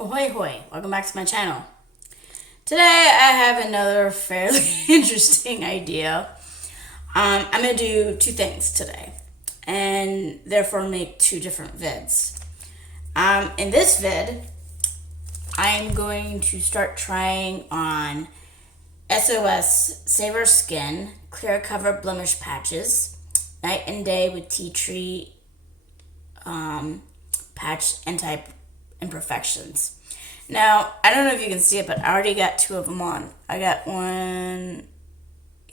Ahoy hoy, welcome back to my channel. Today I have another fairly interesting idea. I'm going to do two things today and therefore make two different vids. In this vid, I'm going to start trying on SOS Save Our Skin Clear Cover Blemish Patches Night and Day with Tea Tree Patch Anti-Imperfections. Now, I don't know if you can see it, but I already got two of them on. I got one.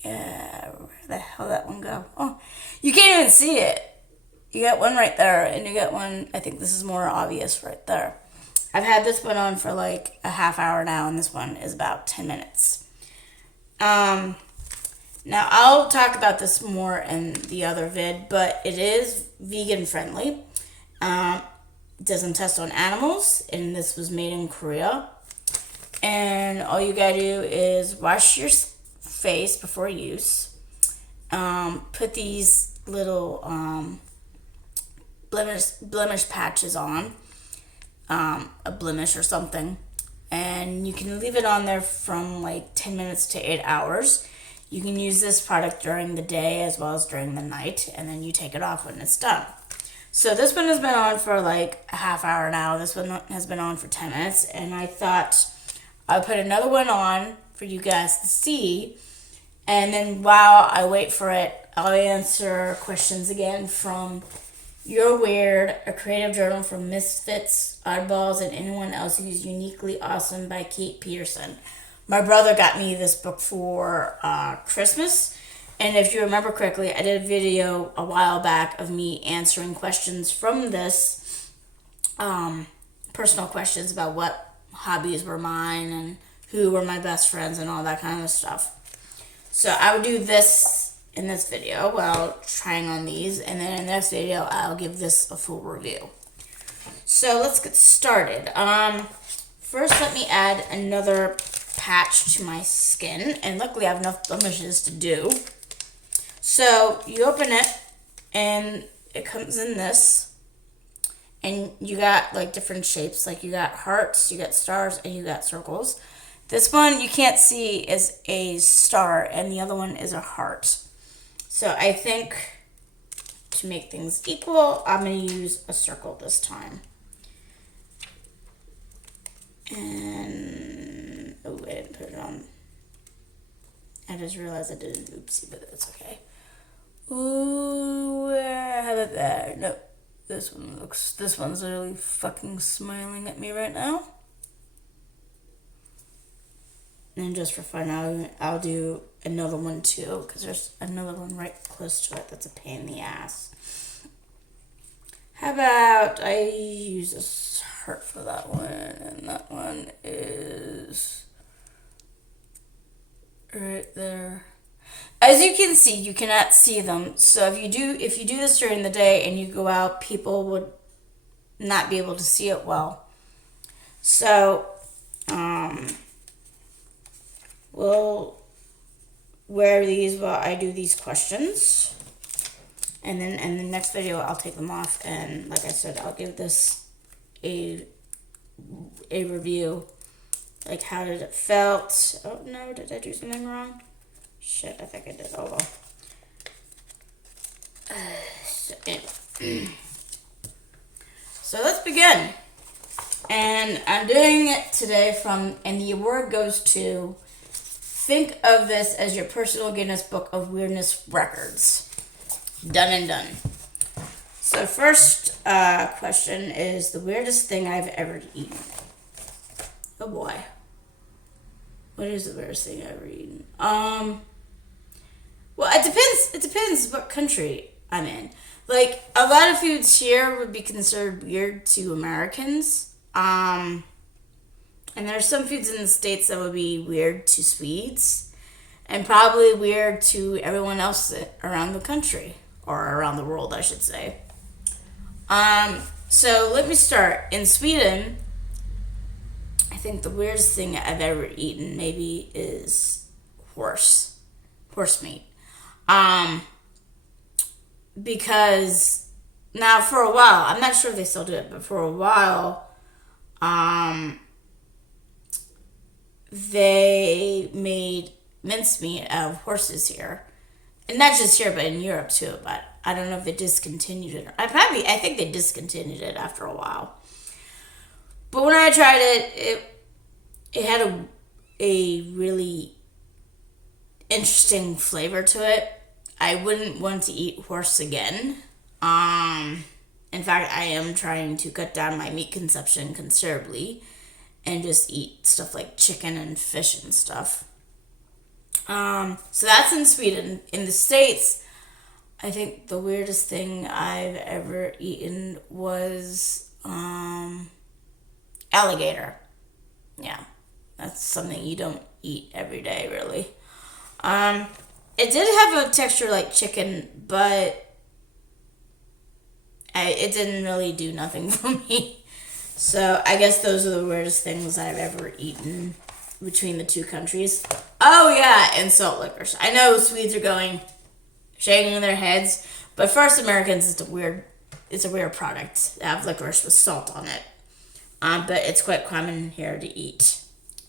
Yeah, where the hell did that one go? Oh, you can't even see it. You got one right there, and you got one, I think this is more obvious right there. I've had this one on for like a half hour now, and this one is about 10 minutes. Now, I'll talk about this more in the other vid, but it is vegan friendly. Doesn't test on animals, and this was made in Korea. And all you gotta do is wash your face before use. Put these little blemish patches on, a blemish or something, and you can leave it on there from like 10 minutes to 8 hours. You can use this product during the day as well as during the night, and then you take it off when it's done. So this one has been on for like a half hour now. This one has been on for 10 minutes. And I thought I'll put another one on for you guys to see. And then while I wait for it, I'll answer questions again from You're Weird, a creative journal from Misfits, Oddballs, and anyone else who's uniquely awesome by Kate Peterson. My brother got me this book for Christmas. And if you remember correctly, I did a video a while back of me answering questions from this, personal questions about what hobbies were mine and who were my best friends and all that kind of stuff. So I would do this in this video while trying on these, and then in the next video I'll give this a full review. So let's get started. First let me add another patch to my skin, and luckily I have enough blemishes to do. So you open it, and it comes in this, and you got like different shapes, like you got hearts, you got stars, and you got circles. This one you can't see is a star, and the other one is a heart. So I think to make things equal, I'm going to use a circle this time. And, oh, I didn't put it on. I just realized I did an oopsie, but it's okay. Ooh, how about that? No, this one's literally fucking smiling at me right now. And just for fun, I'll do another one too, because there's another one right close to it that's a pain in the ass. How about I use a heart for that one, and that one is right there. As you can see, you cannot see them. So if you do this during the day and you go out, people would not be able to see it well. So we'll wear these while I do these questions. And then in the next video I'll take them off, and like I said, I'll give this a review. Like, how did it felt? Oh no, did I do something wrong? Shit, I think I did. Oh well. So let's begin. And I'm doing it today and the award goes to, think of this as your personal Guinness Book of Weirdness records. Done and done. So first question is the weirdest thing I've ever eaten. Oh boy. What is the weirdest thing I've ever eaten? Well, it depends what country I'm in. Like, a lot of foods here would be considered weird to Americans. And there are some foods in the States that would be weird to Swedes. And probably weird to everyone else around the country. Or around the world, I should say. So let me start. In Sweden, I think the weirdest thing I've ever eaten maybe is horse meat. Because now for a while, I'm not sure if they still do it, but for a while, Um, they made mincemeat out of horses here, and not just here, but in Europe too. But I don't know if they discontinued it. I think they discontinued it after a while. But when I tried it had a really interesting flavor to it. I wouldn't want to eat horse again. In fact, I am trying to cut down my meat consumption considerably and just eat stuff like chicken and fish and stuff. So that's in Sweden. In the States, I think the weirdest thing I've ever eaten was alligator. Yeah, that's something you don't eat every day, really. It did have a texture like chicken, but it didn't really do nothing for me. So I guess those are the weirdest things I've ever eaten between the two countries. Oh yeah, and salt liquors. I know Swedes are going shaking their heads, but for us Americans, it's a weird product to have licorice with salt on it. But it's quite common here to eat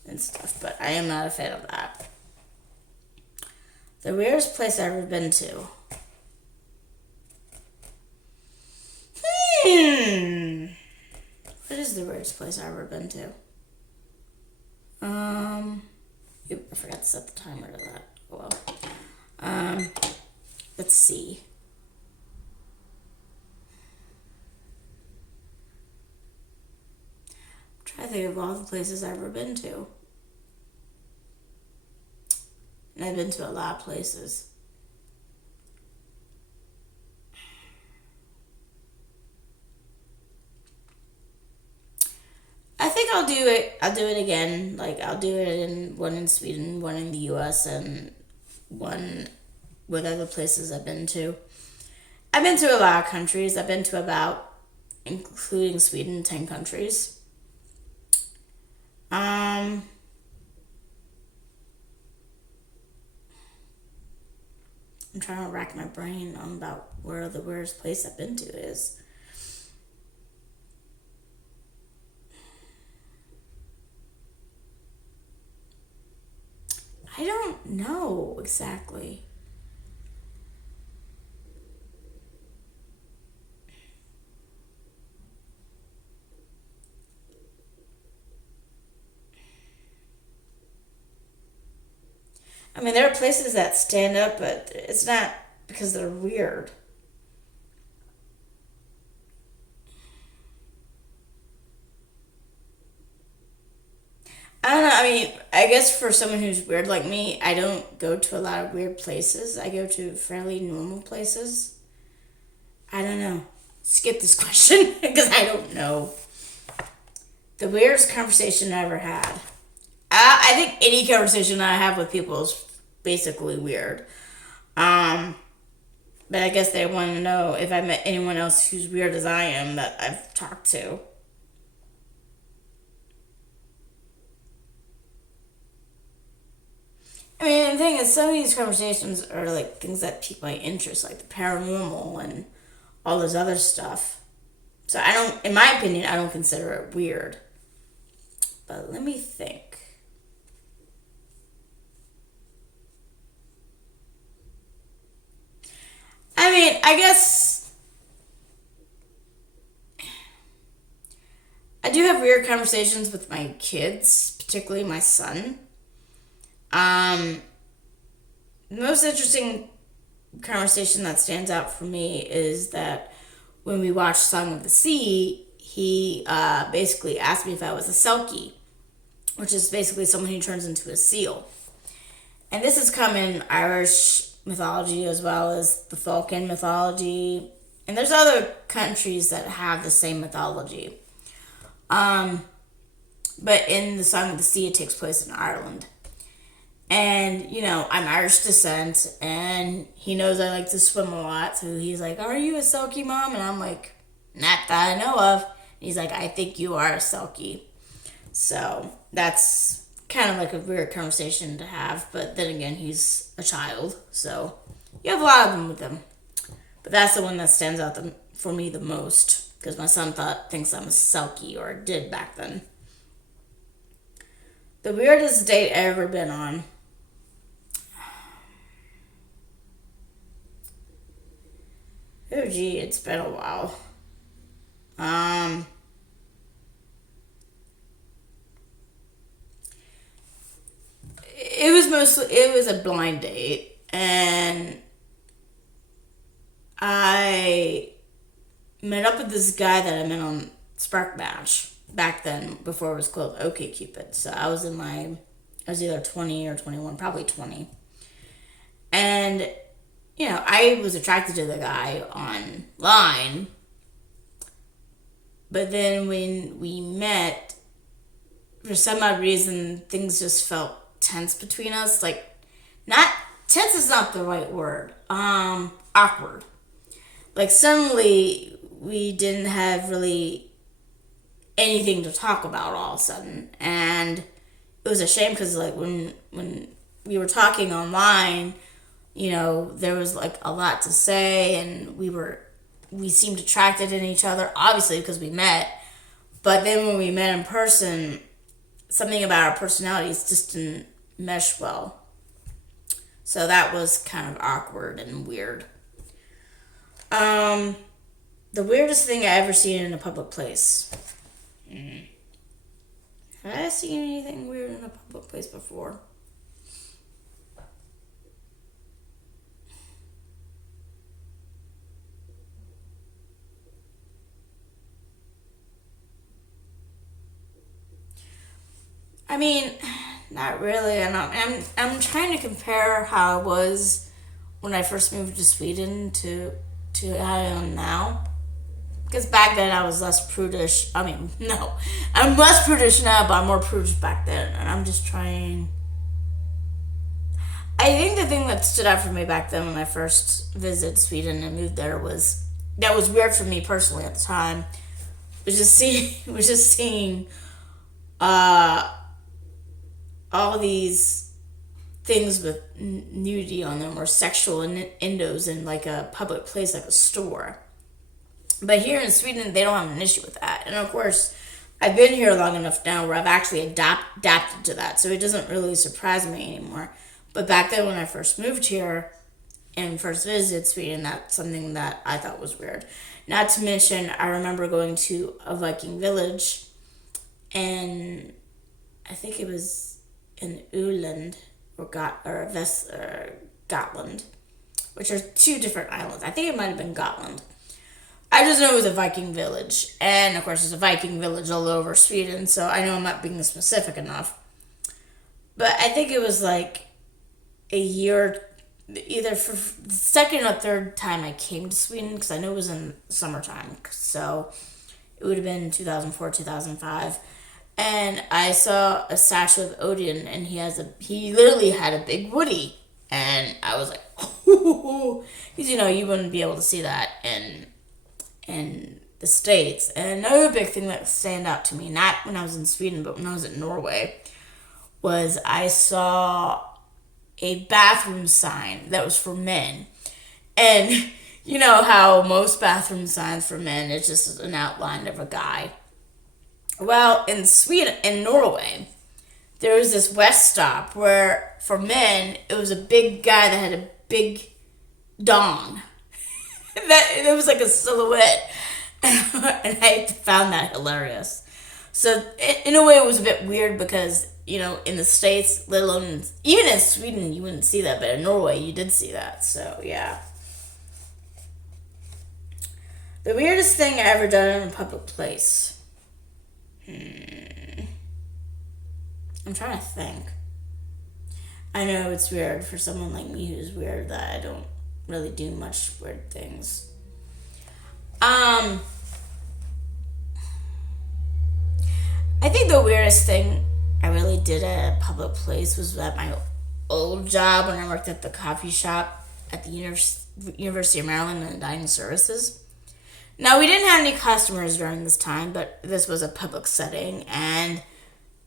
and stuff. But I am not a fan of that. The weirdest place I've ever been to. What is the weirdest place I've ever been to? I forgot to set the timer to that. Oh well. Let's see. I'm trying to think of all the places I've ever been to. And I've been to a lot of places. I think I'll do it. I'll do it again. Like I'll do it in one in Sweden, one in the U.S., and one with other places I've been to. I've been to a lot of countries. I've been to about, including Sweden, 10 countries. I'm trying to rack my brain on about where the weirdest place I've been to is. I don't know exactly. I mean, there are places that stand up, but it's not because they're weird. I don't know. I mean, I guess for someone who's weird like me, I don't go to a lot of weird places. I go to fairly normal places. I don't know. Skip this question because I don't know. The weirdest conversation I ever had. I think any conversation I have with people is basically weird. But I guess they want to know if I met anyone else who's weird as I am that I've talked to. I mean, the thing is, some of these conversations are like things that pique my interest, like the paranormal and all this other stuff. So I don't, in my opinion, I don't consider it weird. But let me think. I mean, I guess I do have weird conversations with my kids, particularly my son. Um, the most interesting conversation that stands out for me is that when we watched Song of the Sea, he basically asked me if I was a selkie, which is basically someone who turns into a seal. And this has come in Irish mythology as well as the Falcon mythology. And there's other countries that have the same mythology. But in the Song of the Sea, it takes place in Ireland. And, you know, I'm Irish descent, and he knows I like to swim a lot, so he's like, are you a selkie, Mom? And I'm like, not that I know of. And he's like, I think you are a selkie. So that's kind of like a weird conversation to have, but then again, he's a child, so you have a lot of them with him. But that's the one that stands out for me the most, because my son thinks I'm a selkie, or did back then. The weirdest date I've ever been on. Oh gee, it's been a while. It was a blind date, and I met up with this guy that I met on Spark Match back then, before it was called OkCupid. So I was either 20 or 21, probably 20. And, I was attracted to the guy online. But then when we met, for some odd reason, things just felt tense between us. Like, not, tense is not the right word. Awkward. Like, suddenly we didn't have really anything to talk about all of a sudden. And it was a shame because, like, when we were talking online, there was, like, a lot to say, and we seemed attracted in each other, obviously, because we met. But then when we met in person, something about our personalities just didn't mesh well. So that was kind of awkward and weird. The weirdest thing I ever seen in a public place. Have I seen anything weird in a public place before? I mean, not really. I'm trying to compare how I was when I first moved to Sweden to how I am now. Because back then I was less prudish. I mean, no. I'm less prudish now, but I'm more prudish back then. And I'm just trying. I think the thing that stood out for me back then when I first visited Sweden and moved there that was weird for me personally at the time, was just seeing all these things with nudity on them, or sexual innuendos in like a public place, like a store. But here in Sweden, they don't have an issue with that. And of course, I've been here long enough now where I've actually adapted to that, so it doesn't really surprise me anymore. But back then when I first moved here and first visited Sweden, that's something that I thought was weird. Not to mention, I remember going to a Viking village, and I think it was in Öland or Gotland, which are two different islands. I think it might have been Gotland. I just know it was a Viking village. And, of course, there's a Viking village all over Sweden, so I know I'm not being specific enough. But I think it was like a year, either for the second or third time I came to Sweden, because I know it was in summertime. So it would have been 2004, 2005. And I saw a statue of Odin, and he literally had a big woody. And I was like, oh, because, you wouldn't be able to see that in the States. And another big thing that stand out to me, not when I was in Sweden, but when I was in Norway, was I saw a bathroom sign that was for men. And you know how most bathroom signs for men is just an outline of a guy. Well, in Norway, there was this West Stop where, for men, it was a big guy that had a big dong. It was like a silhouette. And I found that hilarious. So, in a way, it was a bit weird because, in the States, let alone, even in Sweden, you wouldn't see that, but in Norway, you did see that. So, yeah. The weirdest thing I ever done in a public place. I'm trying to think. I know it's weird for someone like me who's weird that I don't really do much weird things. I think the weirdest thing I really did at a public place was at my old job when I worked at the coffee shop at the University of Maryland in the dining services. Now, we didn't have any customers during this time, but this was a public setting. And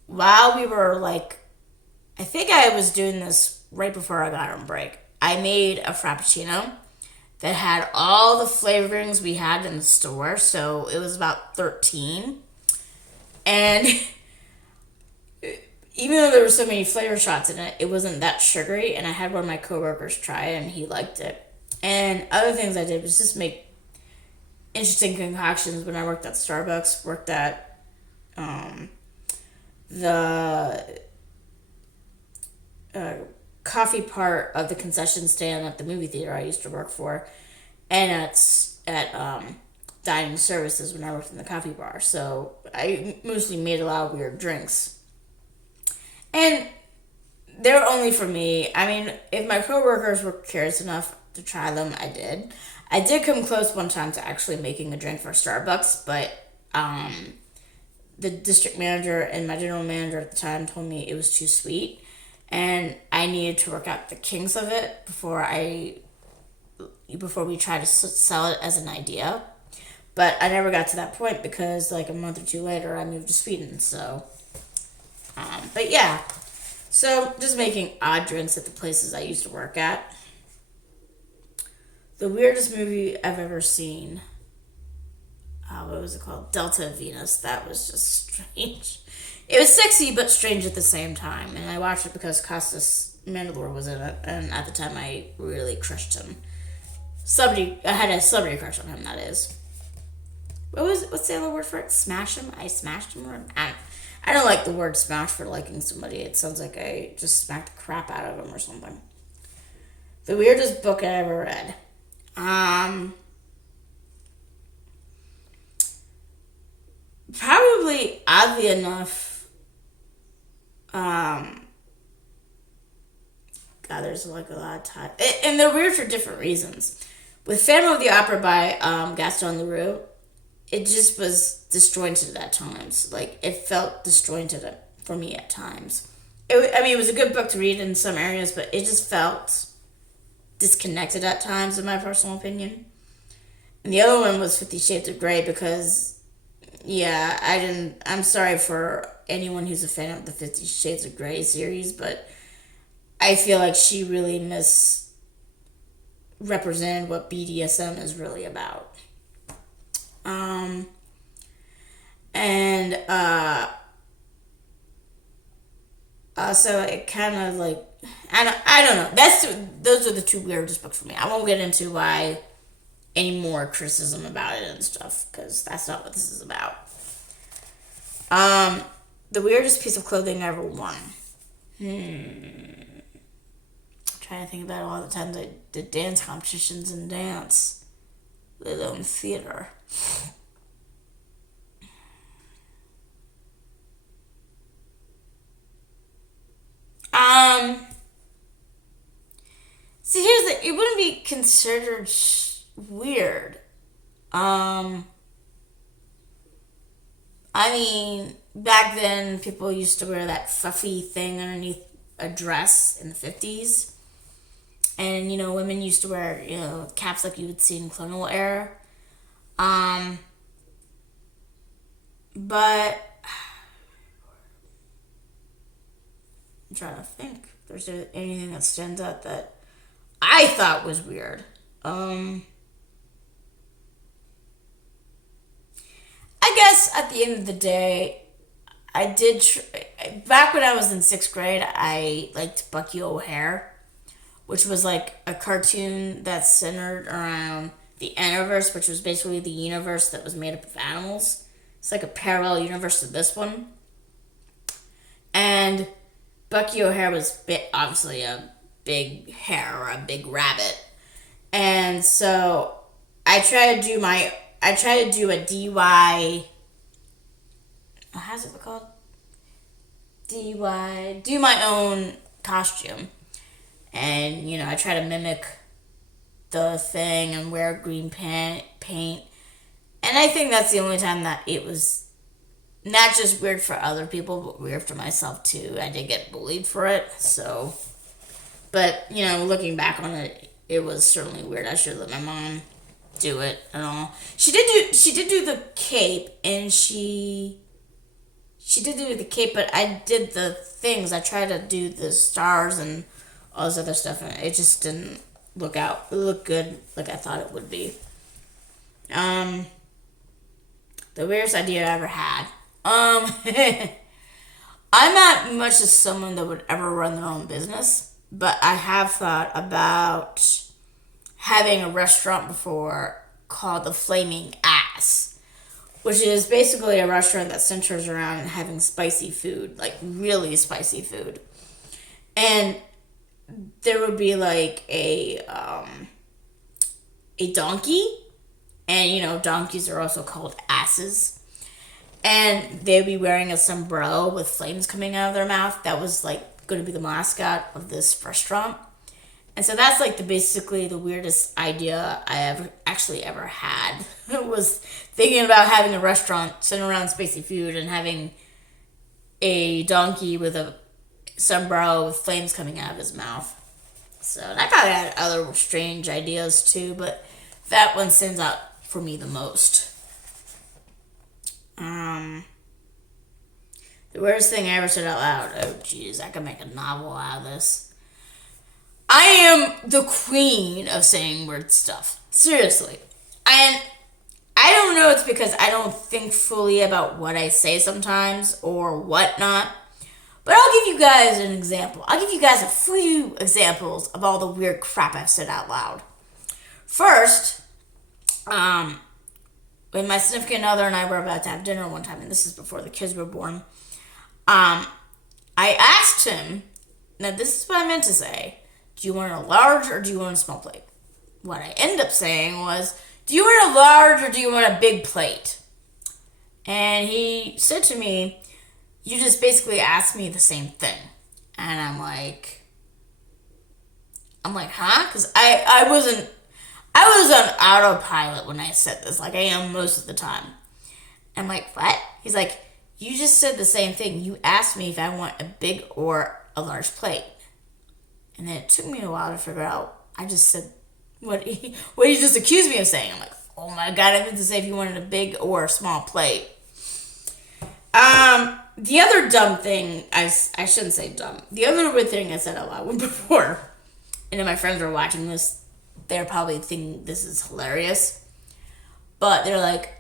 while we were I think I was doing this right before I got on break. I made a Frappuccino, that had all the flavorings we had in the store. So it was about 13. And even though there were so many flavor shots in it, it wasn't that sugary. And I had one of my coworkers try it, and he liked it. And other things I did was just make interesting concoctions when I worked at Starbucks, worked at the coffee part of the concession stand at the movie theater I used to work for, and at dining services when I worked in the coffee bar. So I mostly made a lot of weird drinks. And they're only for me. I mean, if my coworkers were curious enough to try them, I did. I did come close one time to actually making a drink for Starbucks, but the district manager and my general manager at the time told me it was too sweet, and I needed to work out the kinks of it before we tried to sell it as an idea. But I never got to that point because, like, a month or two later, I moved to Sweden. So, but yeah, so just making odd drinks at the places I used to work at. The weirdest movie I've ever seen. What was it called? Delta Venus. That was just strange. It was sexy but strange at the same time. And I watched it because Costas Mandylor was in it. And at the time, I really crushed him. I had a celebrity crush on him, that is. What's the other word for it? Smash him? I smashed him? I don't like the word smash for liking somebody. It sounds like I just smacked the crap out of him or something. The weirdest book I ever read. Probably, oddly enough, God, there's like a lot of time. And they're weird for different reasons. With Phantom of the Opera by Gaston Leroux, it just was disjointed at times. Like, it felt disjointed for me at times. It was a good book to read in some areas, but it just felt disconnected at times, in my personal opinion. And the other one was 50 Shades of Grey because, yeah, I'm sorry for anyone who's a fan of the 50 Shades of Grey series, but I feel like she really misrepresented what BDSM is really about. So it kind of like, I don't know. Those are the two weirdest books for me. I won't get into why any more criticism about it and stuff, because that's not what this is about. The weirdest piece of clothing I ever worn. I'm trying to think about all the times I did dance competitions and dance, let alone theater. See, it wouldn't be considered weird. I mean, back then people used to wear that fluffy thing underneath a dress in the 50s. And, women used to wear, caps like you would see in colonial era. But I'm trying to think if there's anything that stands out that I thought was weird. I guess at the end of the day, I did. Back when I was in 6th grade, I liked Bucky O'Hare, which was like a cartoon that's centered around the Aniverse, which was basically the universe that was made up of animals. It's like a parallel universe to this one. And Bucky O'Hare was obviously a big hare or a big rabbit. And so I tried to do a DY, how's it called? DY, do my own costume. And, I try to mimic the thing and wear green paint. And I think that's the only time that it was not just weird for other people, but weird for myself too. I did get bullied for it, so. But, looking back on it, it was certainly weird. I should have let my mom do it and all. She did do the cape, and she did do the cape, but I did the things. I tried to do the stars and all this other stuff, and it just didn't look good like I thought it would be. The weirdest idea I ever had. I'm not much as someone that would ever run their own business, but I have thought about having a restaurant before called the Flaming Ass, which is basically a restaurant that centers around having spicy food, like really spicy food. And there would be like a donkey, and donkeys are also called asses. And they'd be wearing a sombrero with flames coming out of their mouth. That was like going to be the mascot of this restaurant. And so that's like basically the weirdest idea I ever had. Was thinking about having a restaurant centered around spicy food and having a donkey with a sombrero with flames coming out of his mouth. So I probably had other strange ideas too, but that one stands out for me the most. The weirdest thing I ever said out loud. Oh, jeez, I could make a novel out of this. I am the queen of saying weird stuff. Seriously. And I don't know, it's because I don't think fully about what I say sometimes or whatnot. But I'll give you guys an example. I'll give you guys a few examples of all the weird crap I've said out loud. First, when my significant other and I were about to have dinner one time, and this is before the kids were born, I asked him, now this is what I meant to say, do you want a large or do you want a small plate? What I ended up saying was, do you want a large or do you want a big plate? And he said to me, you just basically asked me the same thing. And I'm like, huh? Because I was on autopilot when I said this, like I am most of the time. I'm like, what? He's like, you just said the same thing. You asked me if I want a big or a large plate. And then it took me a while to figure out, I just said what he just accused me of saying. I'm like, oh my God, I meant to say if you wanted a big or a small plate. The other dumb thing, I shouldn't say dumb. The other weird thing I said out loud before, and if my friends are watching this, they're probably thinking this is hilarious. But they're like,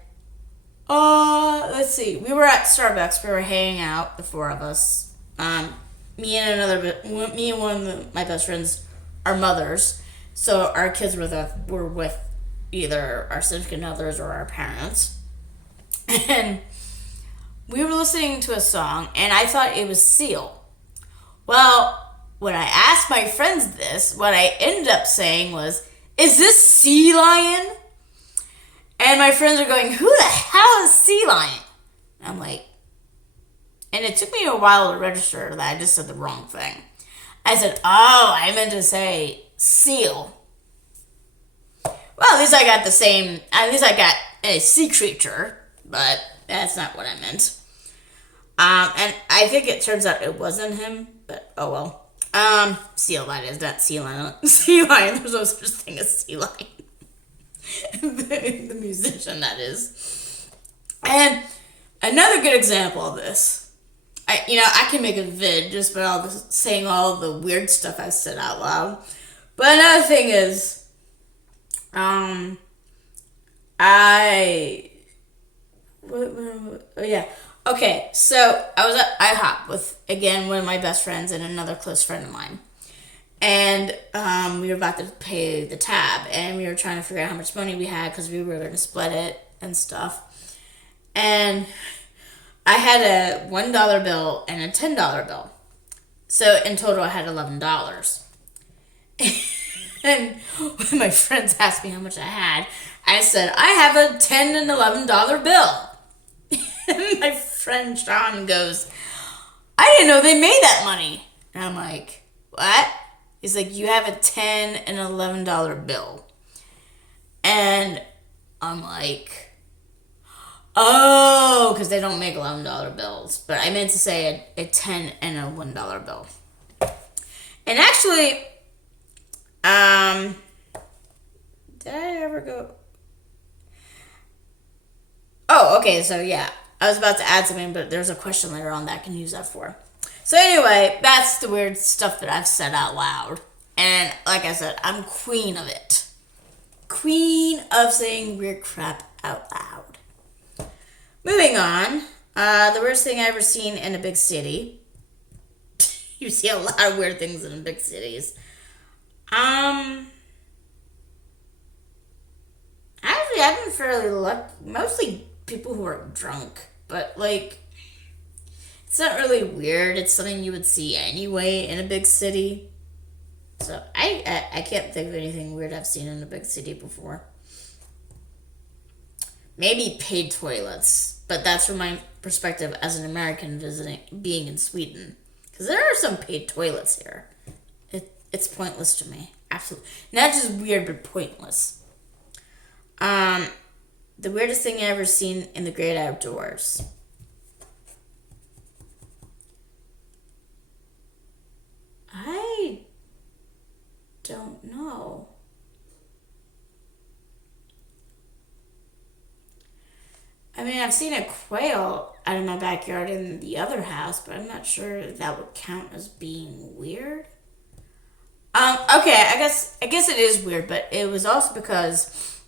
let's see. We were at Starbucks. We were hanging out, the four of us. Me and one of my best friends, our mothers. So our kids were with either our significant others or our parents. And we were listening to a song, and I thought it was Seal. Well, when I asked my friends this, what I ended up saying was, is this Sea Lion? And my friends are going, who the hell is Sea Lion? And I'm like, and it took me a while to register that I just said the wrong thing. I said, I meant to say seal. Well, at least I got a sea creature, but that's not what I meant. And I think it turns out it wasn't him, but oh well. Seal, that is, not sea lion. Sea lion, there's no such thing as sea lion. the musician, that is. And another good example of this, I can make a vid just by saying all the weird stuff I said out loud. But another thing is, Okay, so I was at IHOP with, again, one of my best friends and another close friend of mine. And we were about to pay the tab, and we were trying to figure out how much money we had because we were going to split it and stuff. And I had a $1 bill and a $10 bill. So in total, I had $11. And when my friends asked me how much I had, I said, I have a $10 and $11 bill. And my friend Sean goes, I didn't know they made that money. And I'm like, what? He's like, you have a $10 and $11 bill. And I'm like, oh, because they don't make $11 bills. But I meant to say a $10 and a $1 bill. And actually, did I ever go? Oh, okay, so yeah. I was about to add something, but there's a question later on that I can use that for. So anyway, that's the weird stuff that I've said out loud. And like I said, I'm queen of it. Queen of saying weird crap out loud. Moving on. The worst thing I ever seen in a big city. You see a lot of weird things in big cities. Actually, I've been fairly lucky. Mostly people who are drunk. But, like, it's not really weird. It's something you would see anyway in a big city. So, I can't think of anything weird I've seen in a big city before. Maybe paid toilets. But that's from my perspective as an American being in Sweden. Because there are some paid toilets here. It's pointless to me. Absolutely. Not just weird, but pointless. The weirdest thing I ever seen in the great outdoors. I don't know. I mean, I've seen a quail out of my backyard in the other house, but I'm not sure if that would count as being weird. Okay, I guess it is weird, but it was also because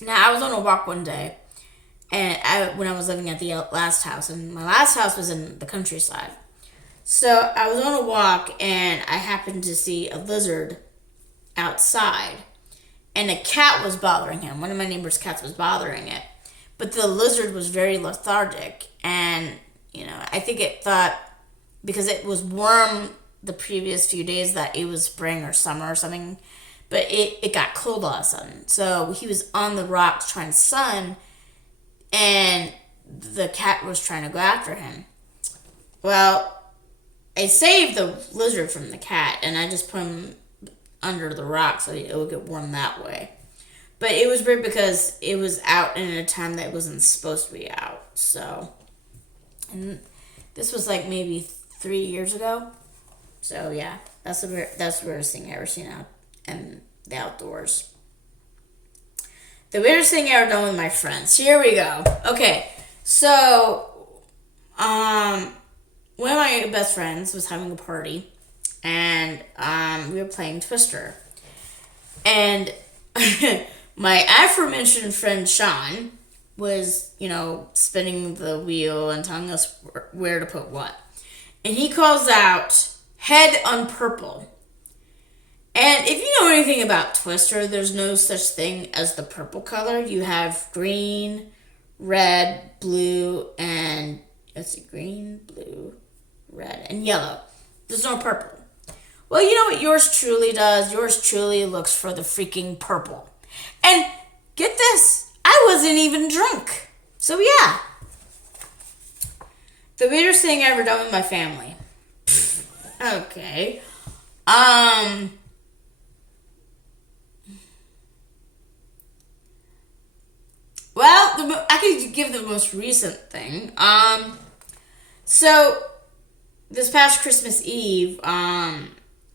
now I was on a walk one day, and when I was living at the last house, and my last house was in the countryside. So I was on a walk, and I happened to see a lizard outside, and a cat was bothering him. One of my neighbor's cats was bothering it, but the lizard was very lethargic, and I think it thought because it was warm the previous few days that it was spring or summer or something, but it got cold all of a sudden. So he was on the rocks trying to sun, and the cat was trying to go after him. Well, I saved the lizard from the cat, and I just put him under the rock so it would get warm that way. But it was weird because it was out in a time that it wasn't supposed to be out. So, and this was like maybe 3 years ago. So yeah, that's the weirdest thing I ever seen out in the outdoors. The weirdest thing I ever done with my friends. Here we go. Okay, so one of my best friends was having a party, and we were playing Twister, and my aforementioned friend Sean was, spinning the wheel and telling us where to put what, and he calls out head on purple. And if you know anything about Twister, there's no such thing as the purple color. You have green, red, blue, and green, blue, red, and yellow. There's no purple. Well, you know what yours truly does? Yours truly looks for the freaking purple. And get this, I wasn't even drunk. So yeah. The weirdest thing I ever done with my family. Okay. Well, I could give the most recent thing. So this past Christmas Eve,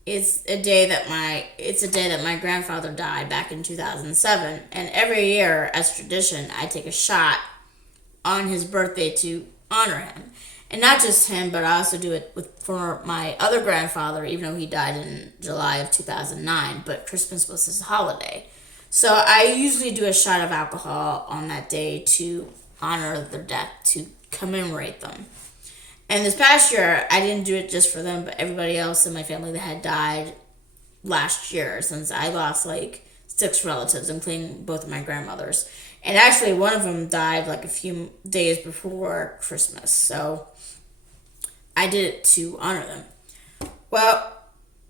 it's a day that my grandfather died back in 2007, and every year, as tradition, I take a shot on his birthday to honor him. And not just him, but I also do it for my other grandfather, even though he died in July of 2009. But Christmas was his holiday. So I usually do a shot of alcohol on that day to honor their death, to commemorate them. And this past year, I didn't do it just for them, but everybody else in my family that had died last year, since I lost 6 relatives, including both of my grandmothers. And actually, one of them died a few days before Christmas. So I did it to honor them. Well,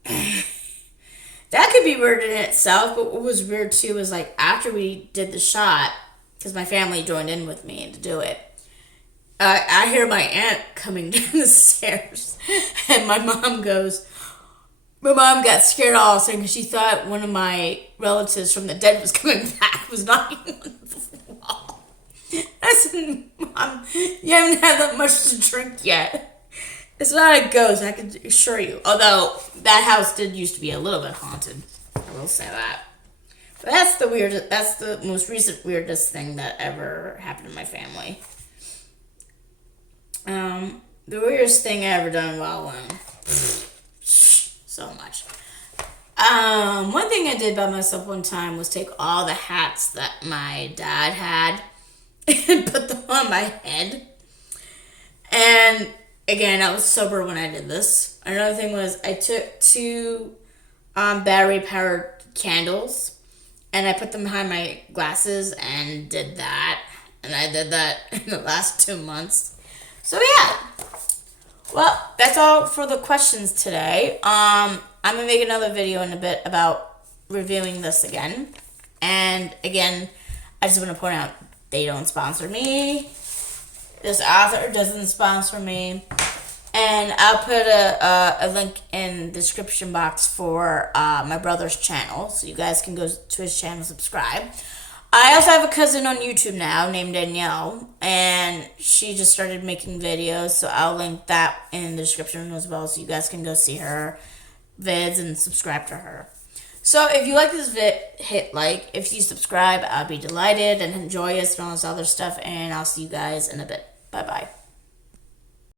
that could be weird in itself, but what was weird too was after we did the shot, because my family joined in with me to do it, I hear my aunt coming down the stairs, and my mom got scared all of a sudden because she thought one of my relatives from the dead was coming back, was knocking on the wall. I said, Mom, you haven't had that much to drink yet. It's not a ghost, I can assure you. Although, that house did used to be a little bit haunted. I will say that. But that's the most recent weirdest thing that ever happened in my family. The weirdest thing I ever done while alone. So much. One thing I did by myself one time was take all the hats that my dad had and put them on my head. And again, I was sober when I did this. Another thing was I took two battery powered candles and I put them behind my glasses and did that. And I did that in the last 2 months. So yeah. Well, that's all for the questions today. I'm going to make another video in a bit about reviewing this again. And again, I just want to point out they don't sponsor me. This author doesn't sponsor me. And I'll put a link in the description box for my brother's channel. So you guys can go to his channel and subscribe. I also have a cousin on YouTube now named Danielle. And she just started making videos. So I'll link that in the description as well. So you guys can go see her vids and subscribe to her. So if you like this vid, hit like. If you subscribe, I'll be delighted, and enjoy us and all this other stuff. And I'll see you guys in a bit. Bye-bye.